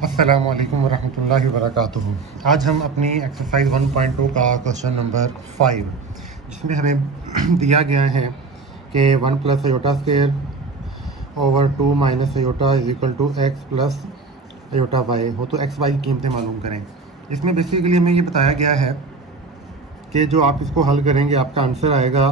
अस्सलामुअलैकुम वरहमतुल्लाहि वबरकातुहू। आज हम अपनी एक्सरसाइज 1.2 का क्वेश्चन नंबर 5, जिसमें हमें दिया गया है कि 1 plus iota square over 2 minus iota is equal to x plus iota y हो, तो एक्स वाई की कीमतें मालूम करें। इसमें बेसिकली हमें ये बताया गया है कि जो आप इसको हल करेंगे आपका आंसर आएगा,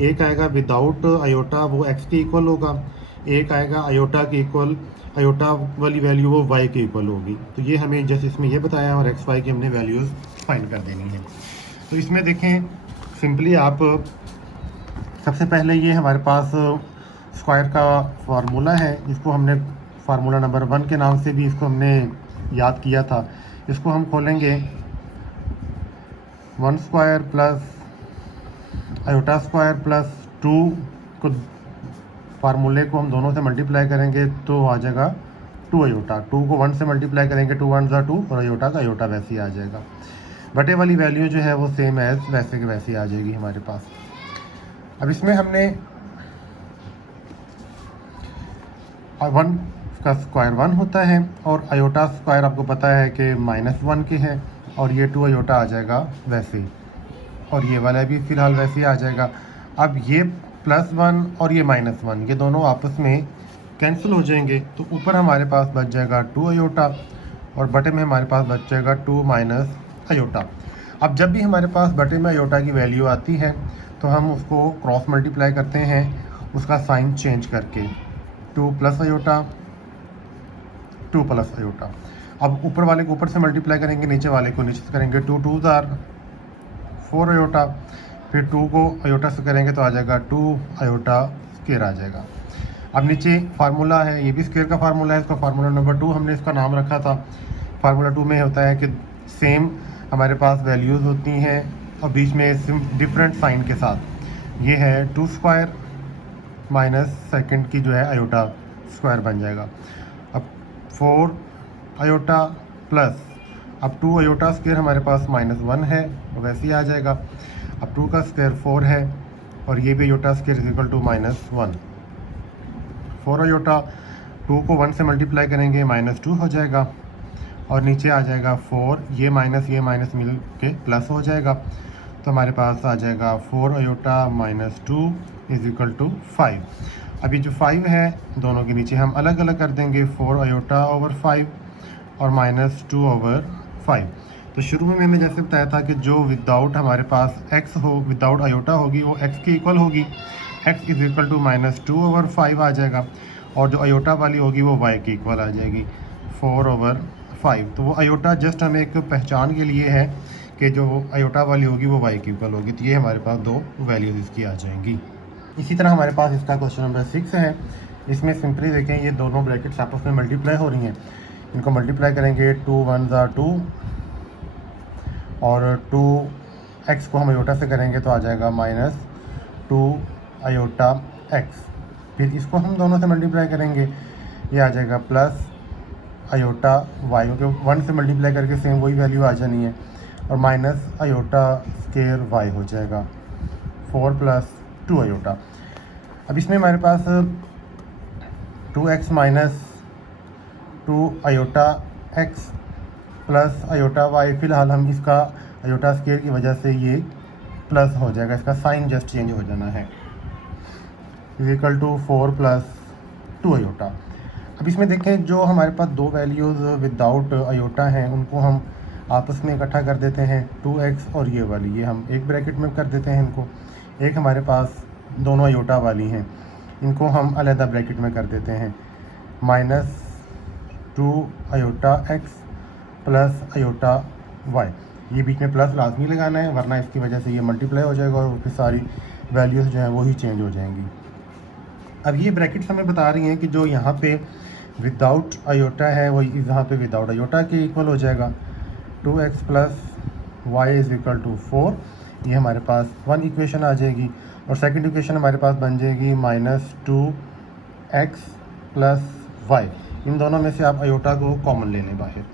एक आएगा विदाउट अयोटा, वो एक्स के इक्वल होगा, एक आएगा अयोटा के इक्वल, अयोटा वाली वैल्यू वो वाई के इक्वल होगी। तो ये हमें जैसे इसमें ये बताया और एक्स वाई की हमने वैल्यूज़ फाइंड कर देनी है। तो इसमें देखें, सिंपली आप सबसे पहले ये हमारे पास स्क्वायर का फार्मूला है, इसको हमने फार्मूला नंबर 1 के नाम से भी इसको हमने याद किया था। इसको हम खोलेंगे, 1 square plus iota square plus 2 को, फार्मूले को हम दोनों से मल्टीप्लाई करेंगे तो आ जाएगा 2 अयोटा। 2 को 1 से मल्टीप्लाई करेंगे, 2 1 ज़ा 2, और अयोटा का अयोटा वैसे ही आ जाएगा। बटे वाली वैल्यू जो है वो सेम एज वैसे के वैसे आ जाएगी हमारे पास। अब इसमें हमने 1 का स्क्वायर 1 होता है और अयोटा स्क्वायर आपको पता है कि -1 के है, और ये 2 अयोटा आ जाएगा वैसे, और ये वाला भी फ़िलहाल वैसे ही आ जाएगा। अब ये +1 और ये -1 ये दोनों आपस में कैंसिल हो जाएंगे, तो ऊपर हमारे पास बच जाएगा 2 अयोटा और बटे में हमारे पास बच जाएगा 2 माइनस अयोटा। अब जब भी हमारे पास बटे में अयोटा की वैल्यू आती है तो हम उसको क्रॉस मल्टीप्लाई करते हैं, उसका साइन चेंज करके, 2 प्लस अयोटा, 2 प्लस अयोटा। अब ऊपर वाले को ऊपर से मल्टीप्लाई करेंगे, नीचे वाले को नीचे से करेंगे, 2 2 ज़ार 4 अयोटा, फिर 2 को अयोटा से करेंगे तो आ जाएगा 2 अयोटा स्क्वायर आ जाएगा। अब नीचे फार्मूला है, ये भी स्क्वायर का फार्मूला है, इसका फार्मूला नंबर 2 हमने इसका नाम रखा था। फार्मूला 2 में होता है कि सेम हमारे पास वैल्यूज़ होती हैं और बीच में डिफरेंट साइन के साथ। ये है 2 स्क्वायर माइनस सेकंड की जो है अयोटा स्क्वायर बन जाएगा। अब 4 अयोटा प्लस, अब 2 अयोटा स्क्वायर हमारे पास -1 है तो वैसे ही आ जाएगा। अब 2 का स्क्वायर 4 है और ये भी iota square is equal to -1। 4 iota, 2 को 1 से मल्टीप्लाई करेंगे, -2 हो जाएगा, और नीचे आ जाएगा 4, ये माइनस मिल के प्लस हो जाएगा, तो हमारे पास आ जाएगा 4 अयोटा -2 इज इक्वल टू 5। अभी जो 5 है दोनों के नीचे हम अलग अलग कर देंगे, 4 अयोटा ओवर 5 और -2 ओवर 5। तो शुरू में मैंने जैसे बताया था कि जो विदाउट हमारे पास x हो, विदाउट अयोटा होगी, वो x के इक्वल होगी, x is equal to -2 over 5 आ जाएगा, और जो अयोटा वाली होगी वो y के इक्वल आ जाएगी, 4 ओवर 5। तो वो अयोटा जस्ट हमें एक पहचान के लिए है कि जो अयोटा वाली होगी वो y के इक्वल होगी। तो ये हमारे पास दो वैल्यूज़ इसकी आ जाएंगी। इसी तरह हमारे पास इसका क्वेश्चन नंबर 6 है। इसमें सिंपली देखें, ये दोनों ब्रैकेट्स आपस में मल्टीप्लाई हो रही हैं, इनको मल्टीप्लाई करेंगे, 2 1 ज़ा 2 और 2x को हम अयोटा से करेंगे तो आ जाएगा -2 अयोटा x। फिर इसको हम दोनों से मल्टीप्लाई करेंगे, ये आ जाएगा प्लस अयोटा y, क्योंकि 1 से मल्टीप्लाई करके सेम वही वैल्यू आ जानी है, और माइनस अयोटा स्क्वायर y हो जाएगा, 4 प्लस 2 अयोटा। अब इसमें हमारे पास 2x minus 2 iota x plus iota y, फिलहाल हम इसका अयोटा स्क्वायर की वजह से ये प्लस हो जाएगा, इसका साइन जस्ट चेंज हो जाना है, is equal to 4 plus 2 iota. अब इसमें देखें, जो हमारे पास दो वैल्यूज़ विदाउट अयोटा हैं उनको हम आपस में इकट्ठा कर देते हैं, 2x और ये वाली, ये हम एक ब्रैकेट में कर देते हैं इनको। एक हमारे पास दोनों अयोटा वाली हैं, इनको हम अलग ब्रैकेट में कर देते हैं, -2 iota x plus iota y। ये बीच में प्लस लाजमी लगाना है, वरना इसकी वजह से ये मल्टीप्लाई हो जाएगा और फिर सारी वैल्यूज़ जो हैं वो ही चेंज हो जाएंगी। अब ये ब्रैकेट्स हमें बता रही हैं कि जो यहाँ पे विदाउट अयोटा है वो यहाँ पे विदाउट अयोटा के इक्वल हो जाएगा, 2x plus y is equal to 4। ये हमारे पास 1 इक्वेशन आ जाएगी, और सेकंड इक्वेशन हमारे पास बन जाएगी -2x प्लस y। इन दोनों में से आप अयोटा को कॉमन ले लें बाहर,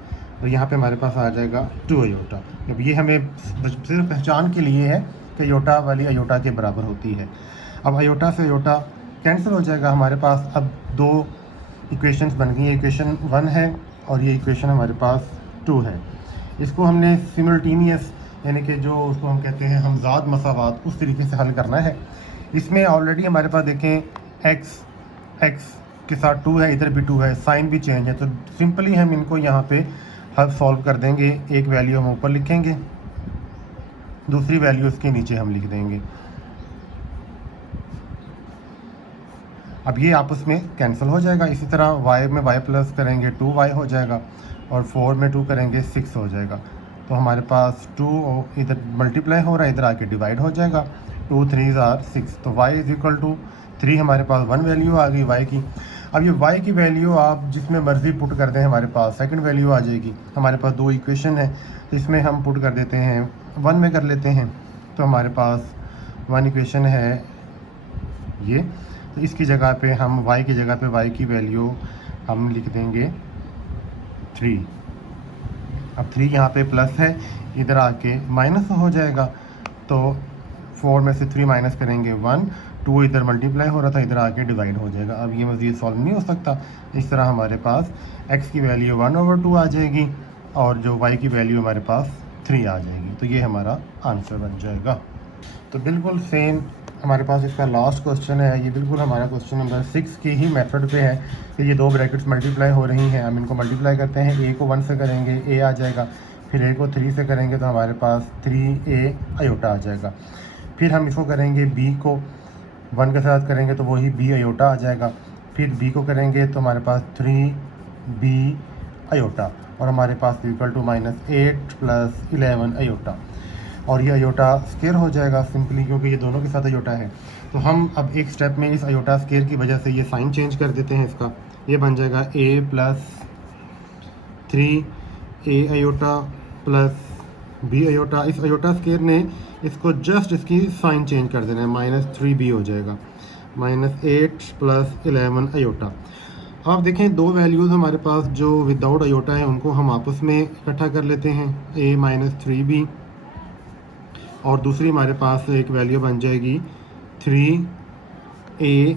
तो यहाँ पे हमारे पास आ जाएगा 2 अयोटा। अब ये हमें सिर्फ पहचान के लिए है कि अयोटा वाली अयोटा के बराबर होती है। अब अयोटा से अयोटा कैंसिल हो जाएगा हमारे पास। अब दो इक्वेशंस बन गई, इक्वेशन 1 है और ये इक्वेशन हमारे पास 2 है। इसको हमने सिमल्टेनियस यानी कि जो उसको हम कहते हैं हमज़ाद मसावात उस तरीके से हल करना है। इसमें ऑलरेडी हमारे पास देखें एक्स के साथ 2 है, इधर भी 2 है, साइन भी चेंज है, तो सिंपली हम इनको यहाँ पे हल सॉल्व कर देंगे। एक वैल्यू हम ऊपर लिखेंगे, दूसरी वैल्यू उसके नीचे हम लिख देंगे। अब ये आपस में कैंसिल हो जाएगा। इसी तरह y में y प्लस करेंगे 2y हो जाएगा, और 4 में 2 करेंगे 6 हो जाएगा। तो हमारे पास 2 इधर मल्टीप्लाई हो रहा है, इधर आके डिवाइड हो जाएगा। 2 3 आर 6, तो y इज इक्वल टू 3 हमारे पास 1 वैल्यू आ गई y की। अब ये y की वैल्यू आप जिसमें मर्ज़ी पुट कर दें, हमारे पास सेकंड वैल्यू आ जाएगी। हमारे पास 2 इक्वेशन है, तो इसमें हम पुट कर देते हैं 1 में कर लेते हैं। तो हमारे पास 1 इक्वेशन है ये, तो इसकी जगह पे हम y की जगह पे y की वैल्यू हम लिख देंगे 3। अब 3 यहाँ पे प्लस है, इधर आके माइनस हो जाएगा। तो 4 में से 3 माइनस करेंगे 1, 2 इधर मल्टीप्लाई हो रहा था, इधर आके डिवाइड हो जाएगा। अब ये मज़ीद सॉल्व नहीं हो सकता। इस तरह हमारे पास x की वैल्यू 1/2 आ जाएगी, और जो y की वैल्यू हमारे पास 3 आ जाएगी। तो ये हमारा आंसर बन जाएगा। तो बिल्कुल सेम हमारे पास इसका लास्ट क्वेश्चन है। ये बिल्कुल हमारा क्वेश्चन नंबर 6 की ही मेथड पे है कि ये दो ब्रैकेट्स मल्टीप्लाई हो रही हैं। हम इनको मल्टीप्लाई करते हैं, a को 1 से करेंगे a आ जाएगा, फिर a को 3 से करेंगे तो हमारे पास 3a आयोटा आ जाएगा। फिर हम इसको करेंगे b को 1 के साथ करेंगे तो वही b आयोटा आ जाएगा। फिर b को करेंगे तो हमारे पास 3b आयोटा, और हमारे पास इक्वल टू -8 + 11 आयोटा, और ये अयोटा स्केयर हो जाएगा सिंपली, क्योंकि ये दोनों के साथ अयोटा है। तो हम अब एक स्टेप में इस अयोटा स्केयर की वजह से ये साइन चेंज कर देते हैं इसका। ये बन जाएगा a + 3a iota + b iota. इस अयोटा स्केयर ने इसको जस्ट इसकी साइन चेंज कर देना है, -3b हो जाएगा, -8 + 11 अयोटा। अब देखें दो वैल्यूज़ हमारे पास जो विदाउट अयोटा है उनको हम आपस में इकट्ठा कर लेते हैं, a -3b, और दूसरी हमारे पास एक वैल्यू बन जाएगी 3a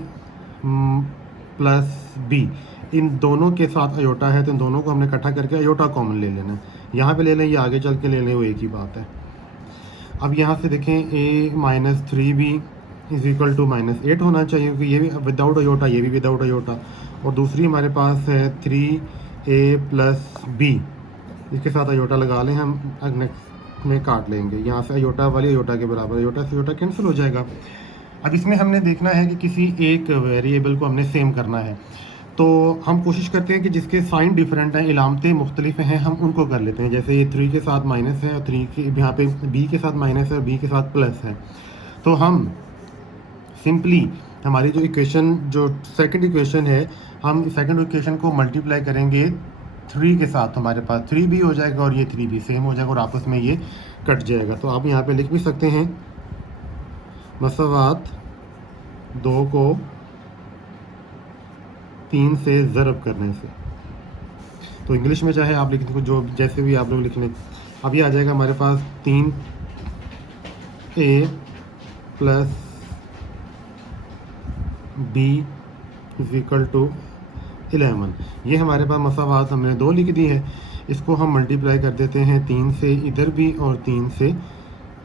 + b। इन दोनों के साथ अयोटा है, तो इन दोनों को हमने इकट्ठा करके अयोटा कॉमन ले लेना है। यहाँ पे ले लें या आगे चल के ले लें, वो एक ही बात है। अब यहाँ से देखें a -3b is equal to -8 होना चाहिए, क्योंकि ये भी विदाउट अयोटा, ये भी विदाउट अयोटा। और दूसरी हमारे पास है 3a + b, इसके साथ अयोटा लगा लें हम, में काट लेंगे। यहाँ से अयोटा वाली अयोटा के बराबर, अयोटा से अयोटा कैंसिल हो जाएगा। अब इसमें हमने देखना है कि किसी एक वेरिएबल को हमने सेम करना है, तो हम कोशिश करते हैं कि जिसके साइन डिफरेंट हैं, इलामतें मुख्तलिफ हैं, हम उनको कर लेते हैं। जैसे ये 3 के साथ माइनस है, और 3 के यहाँ पे b के साथ माइनस है, और b के साथ प्लस है। तो हम सिंपली हमारी जो इक्वेशन, जो सेकंड इक्वेशन है, हम सेकंड इक्वेशन को मल्टीप्लाई करेंगे 3 के साथ, हमारे पास 3b हो जाएगा, और ये 3b सेम हो जाएगा, और आपस में ये कट जाएगा। तो आप यहाँ पे लिख भी सकते हैं मसावात 2 को 3 से ज़रब करने से। तो इंग्लिश में चाहे आप लिख दें, जो जैसे भी आप लोग लिख लें। अब ये आ जाएगा हमारे पास 3a + b is equal to 11। ये हमारे पास मसावात हमने 2 लिख दी है। इसको हम मल्टीप्लाई कर देते हैं 3 से इधर भी और 3 से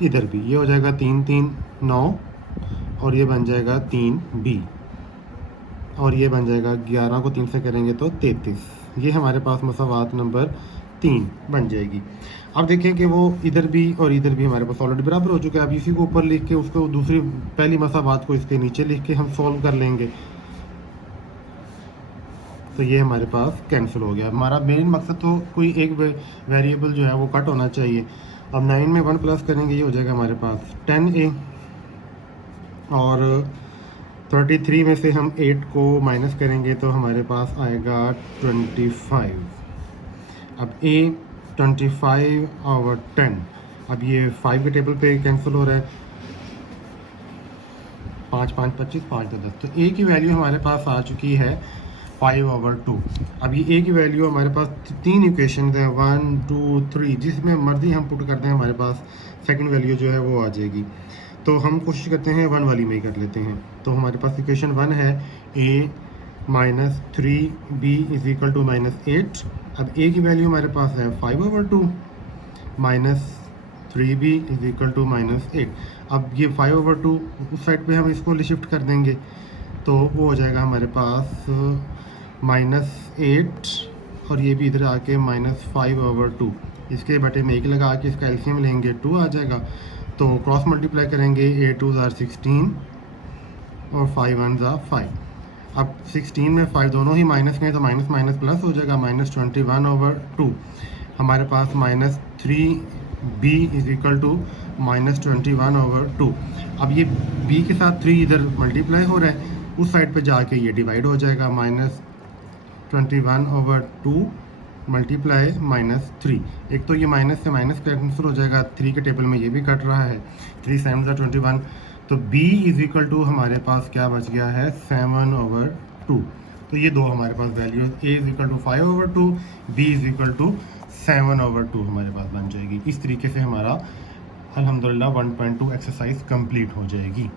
इधर भी। ये हो जाएगा 3 3 9, और ये बन जाएगा 3b, और ये बन जाएगा 11 को 3 से करेंगे तो 33। ये हमारे पास मसावात नंबर 3 बन जाएगी। अब देखें कि वो इधर भी और इधर भी हमारे पास ऑलरेडी बराबर हो चुका है। अब इसी को ऊपर लिख के उसको दूसरी पहली मसावात को इसके नीचे लिख के हम सॉल्व कर लेंगे, तो ये हमारे पास कैंसिल हो गया। हमारा मेन मकसद तो कोई एक वेरिएबल जो है वो कट होना चाहिए। अब 9 में 1 प्लस करेंगे, ये हो जाएगा हमारे पास 10a, और 33 में से हम 8 को माइनस करेंगे तो हमारे पास आएगा 25। अब a 25/10, अब ये 5 के टेबल पे कैंसिल हो रहा है, 5 5 25, 5 10, तो a की वैल्यू हमारे पास आ चुकी है 5/2। अब ये a की वैल्यू हमारे पास 3 इक्वेशन है, 1 2 3, जिसमें मर्जी हम पुट करते हैं हमारे पास सेकंड वैल्यू जो है वो आ जाएगी। तो हम कोशिश करते हैं 1 वाली में ही कर लेते हैं। तो हमारे पास इक्वेशन 1 है a - 3b is equal to -8, अब ए की वैल्यू हमारे पास है 5/2 minus 3b is equal to -8। अब ये 5/2 उस साइड पे हम इसको शिफ्ट कर देंगे तो वो हो जाएगा हमारे पास -8 और ये भी इधर आके -5/2। इसके बटे में 1 लगा के इसका एलसीएम लेंगे 2 आ जाएगा। तो क्रॉस मल्टीप्लाई करेंगे 8 2s are 16 और 5 1s are 5। अब 16 में 5 दोनों ही माइनस में तो माइनस माइनस प्लस हो जाएगा -21/2। हमारे पास -3b इज इक्वल टू -21/2। अब ये b के साथ 3 इधर मल्टीप्लाई हो रहा है, उस साइड पे जाके ये डिवाइड हो जाएगा -21/2 मल्टीप्लाई -3। एक तो ये माइनस से माइनस कैंसिल हो जाएगा, 3 के टेबल में ये भी कट रहा है, 3 7 21। तो b इज इक्वल टू हमारे पास क्या बच गया है 7/2। तो ये दो हमारे पास value a is equal to 5/2, b is equal to 7/2 हमारे पास बन जाएगी। इस तरीके से हमारा अल्हम्दुलिल्लाह 1.2 एक्सरसाइज कंप्लीट हो जाएगी।